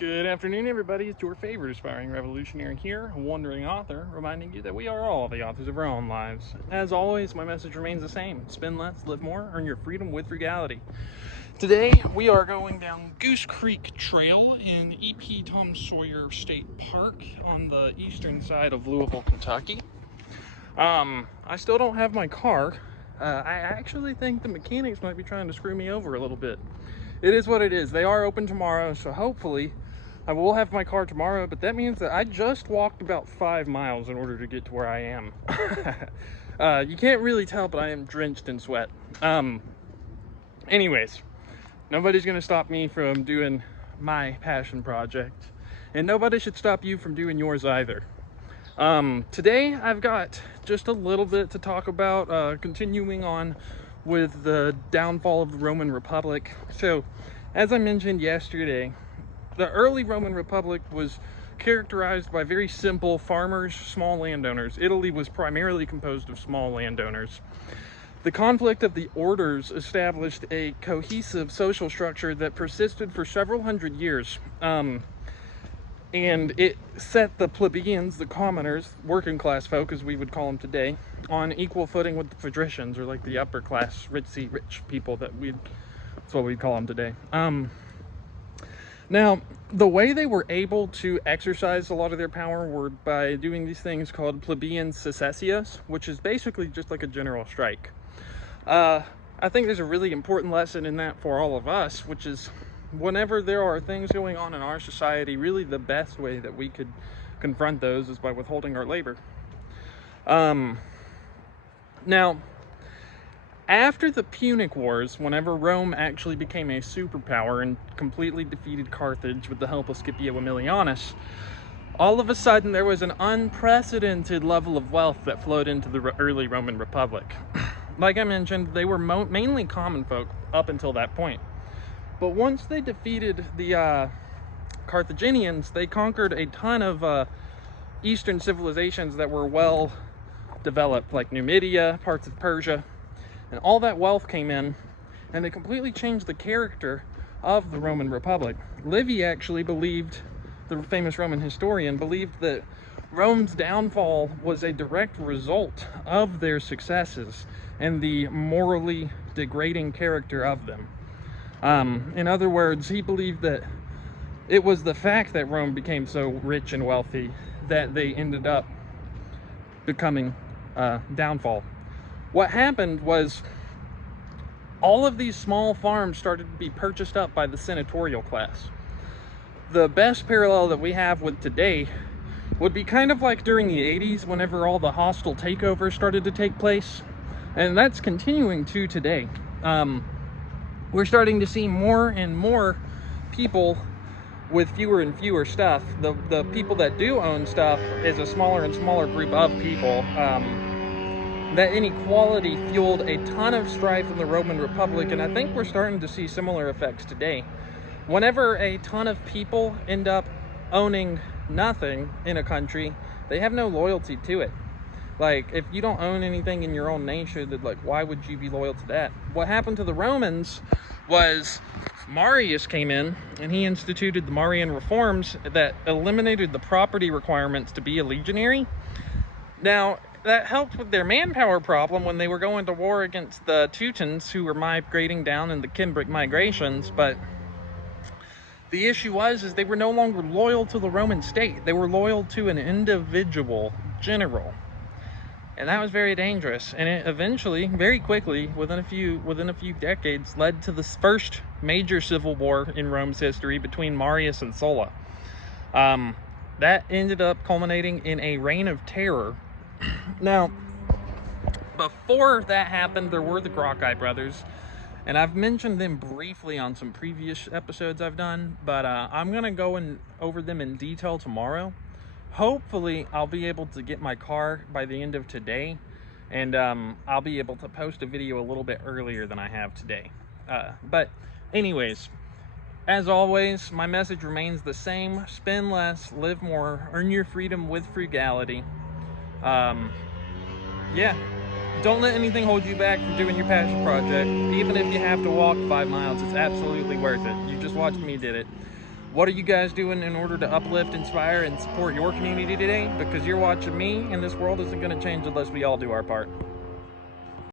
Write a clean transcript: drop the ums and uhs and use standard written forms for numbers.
Good afternoon, everybody. It's your favorite aspiring revolutionary here, a wandering author, reminding you that we are all the authors of our own lives. As always, my message remains the same. Spend less, live more, earn your freedom with frugality. Today, we are going down Goose Creek Trail in E.P. Tom Sawyer State Park on the eastern side of Louisville, Kentucky. I still don't have my car. I actually think the mechanics might be trying to screw me over a little bit. It is what it is. They are open tomorrow, so hopefully I will have my car tomorrow, but that means that I just walked about 5 miles in order to get to where I am. You can't really tell, but I am drenched in sweat. Anyways, nobody's gonna stop me from doing my passion project, and nobody should stop you from doing yours either. Today I've got just a little bit to talk about, continuing on with the downfall of the Roman Republic. So, as I mentioned yesterday, the early Roman Republic was characterized by very simple farmers, small landowners. Italy was primarily composed of small landowners. The conflict of the orders established a cohesive social structure that persisted for several hundred years. And it set the plebeians, the commoners, working class folk as we would call them today, on equal footing with the patricians, or like the upper class, rich people that's what we'd call them today. Now, the way they were able to exercise a lot of their power were by doing these things called plebeian secessios, which is basically just like a general strike. I think there's a really important lesson in that for all of us, which is whenever there are things going on in our society, really the best way that we could confront those is by withholding our labor. Now, after the Punic Wars, whenever Rome actually became a superpower and completely defeated Carthage with the help of Scipio Aemilianus, all of a sudden there was an unprecedented level of wealth that flowed into the early Roman Republic. Like I mentioned, they were mainly common folk up until that point. But once they defeated the Carthaginians, they conquered a ton of Eastern civilizations that were well developed, like Numidia, parts of Persia. And all that wealth came in, and they completely changed the character of the Roman Republic. Livy actually believed, the famous Roman historian, believed that Rome's downfall was a direct result of their successes and the morally degrading character of them. In other words, he believed that it was the fact that Rome became so rich and wealthy that they ended up becoming downfall. What happened was all of these small farms started to be purchased up by the senatorial class. The best parallel that we have with today would be kind of like during the 80s, whenever all the hostile takeovers started to take place. And that's continuing to today. We're starting to see more and more people with fewer and fewer stuff. The people that do own stuff is a smaller and smaller group of people. That inequality fueled a ton of strife in the Roman Republic, and I think we're starting to see similar effects today. Whenever a ton of people end up owning nothing in a country, they have no loyalty to it. Like, if you don't own anything in your own nation, then, like, why would you be loyal to that? What happened to the Romans was Marius came in, and he instituted the Marion Reforms that eliminated the property requirements to be a legionary. Now, that helped with their manpower problem when they were going to war against the Teutons, who were migrating down in the Cimbric migrations, but the issue was they were no longer loyal to the Roman state. They were loyal to an individual general. And that was very dangerous. And it eventually, very quickly, within a few decades, led to the first major civil war in Rome's history between Marius and Sulla. That ended up culminating in a reign of terror. Now, before that happened, there were the Cronkite Brothers, and I've mentioned them briefly on some previous episodes I've done, but I'm going to go over them in detail tomorrow. Hopefully, I'll be able to get my car by the end of today, and I'll be able to post a video a little bit earlier than I have today. But anyways, as always, my message remains the same. Spend less, live more, earn your freedom with frugality. Yeah, don't let anything hold you back from doing your passion project. Even if you have to walk 5 miles, it's absolutely worth it. You just watched me did it. What are you guys doing in order to uplift, inspire, and support your community today? Because you're watching me, and this world isn't going to change unless we all do our part.